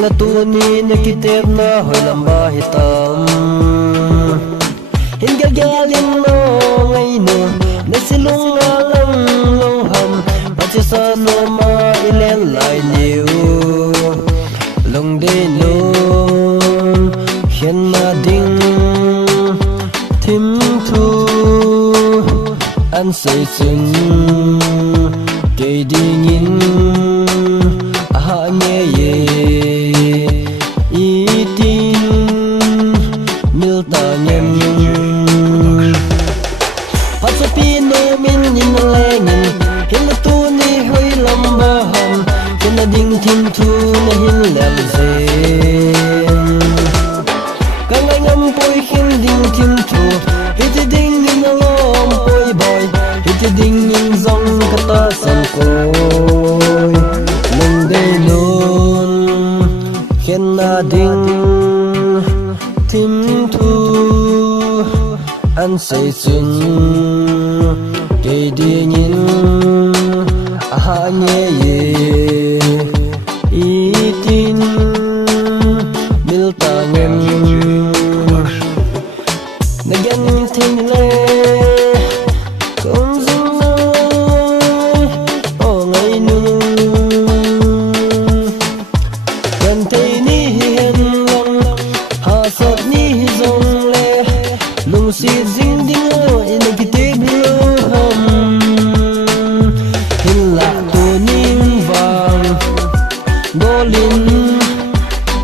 Hila tu ni nakitep na hoy lamba hitam Hinga galing no ngay no Nasilong alang loham Pachi sa no ma ilen lai niu Long day no Hiên na ding Thim thu An say chừng Cây đi nhìn Hạ nghe ye Ý tin Mil ta nhem Hát sa pino min nhìn lê nhìn Hin na tu ni hơi lâm ba hầm Hin na ding thim thu na hin lem zên Ka ngay ngâm bôi hin ding thim thu Hiti ding nhìn na lom bôi boy Hiti ding nhìn dòng kata san koi Nung day nun Khen na ding Thim thu An say chun Cây đi nhìn Hạ nghe ye Ý tin Bil ta ngem Na gan thinh lê Cũng dưng nói Ô ngay nung Gần thấy ni hiền lòng Hạ sợt ni dòng lê Lung si dinh ding ơ Ina ki tê blue hầm Hin lạ tu nim vàng Đô linh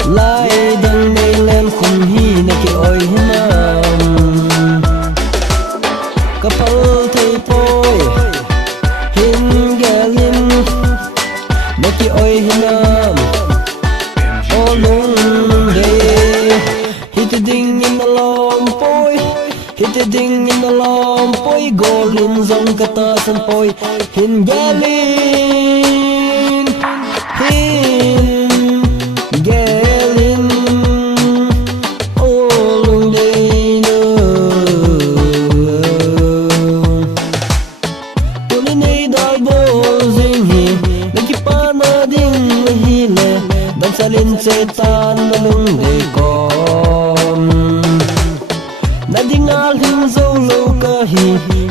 Lai đăng nê lên khung hi Na ki oi hinam Kapal thầy poi Hin galin Na ki oi hinam O lung day Hiti ding in the long poi Hiti ding in the long poi Golin zong kata san poi Hin galin Hin galin O lung day no Tuli nay dal bo zing hi Nakipa na ding mahile Dan salin setan na lung day kom Na dingal hin zo lo kahi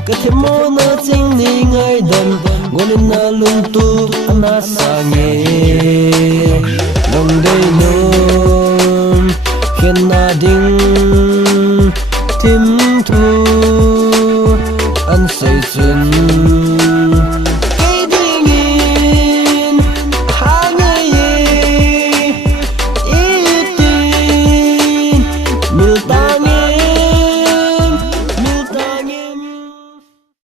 Kathemo na ching ni ngay dan Ngolin na lung tu ana sange Long day no Khen na ding